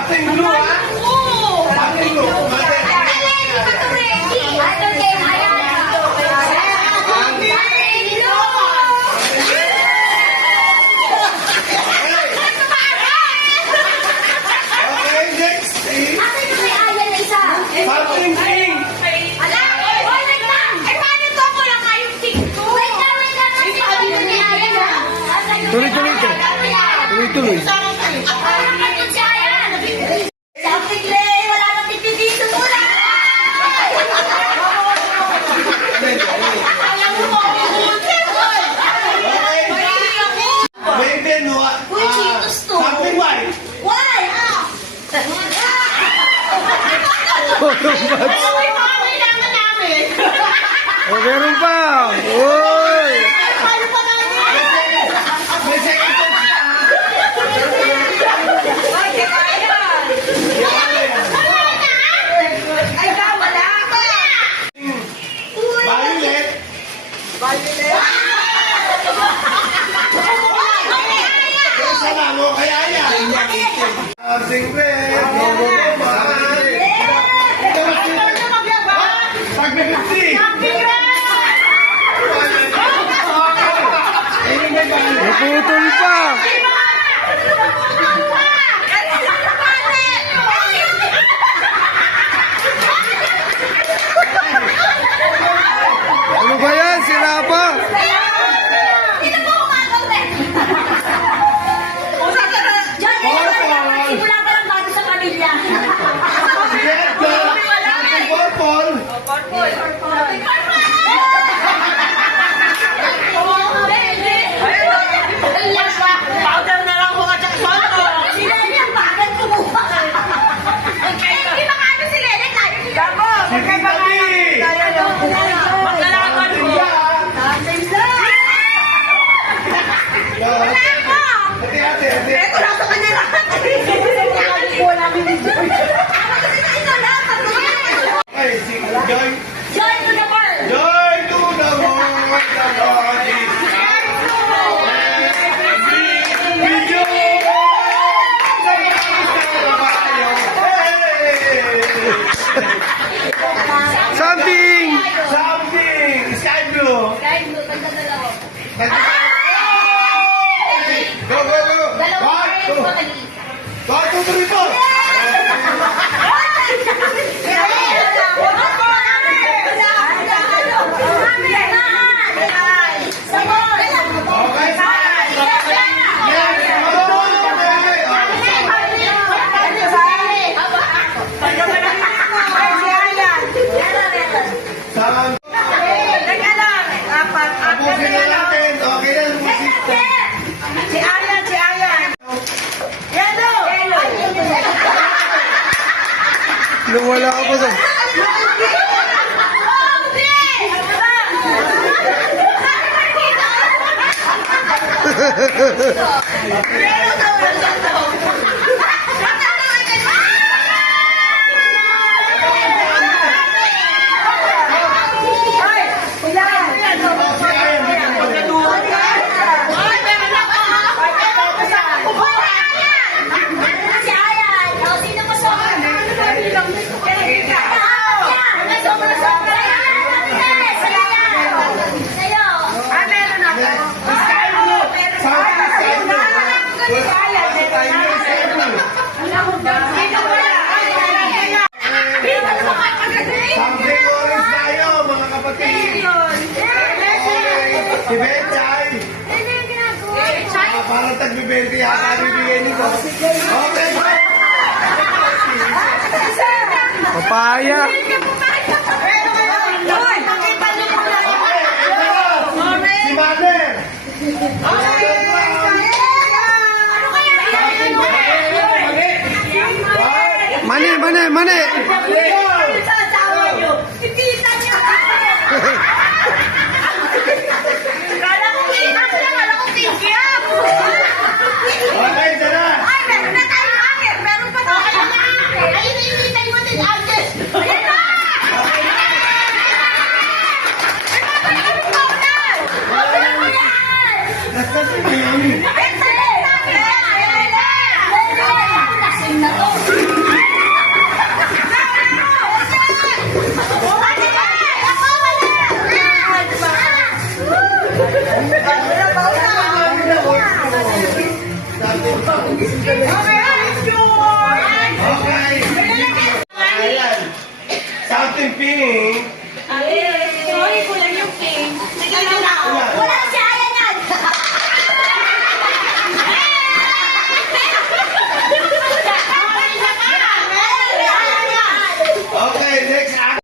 Something blue, ha? Something blue. Okay, next. Something pink. Tuloy-tuloy ka. Tuloy-tuloy. Baby, no. Something white. Oh, meron pa. Uy! May second touch. Violet. Kesa na mo kaya yan. Something red. Pag-50. Naputol pa. Ano ba yan? Sira pa. Joy to the world. Joy to the world. The Lord is Something. Sky blue. Go. 1, 2, 3, 4. Lumala ka pa doon. Something orange tayo, mga kapatid. Si Betchay. Parang tag-20 yata bibigay nito. Okay. Papaya. Si Mother. Mani. Okay, tara. Meron pa tayo. Ayun yung kita mo din, Agnes. Ayun na! Nasaan si Miami? Ayun na! Sige,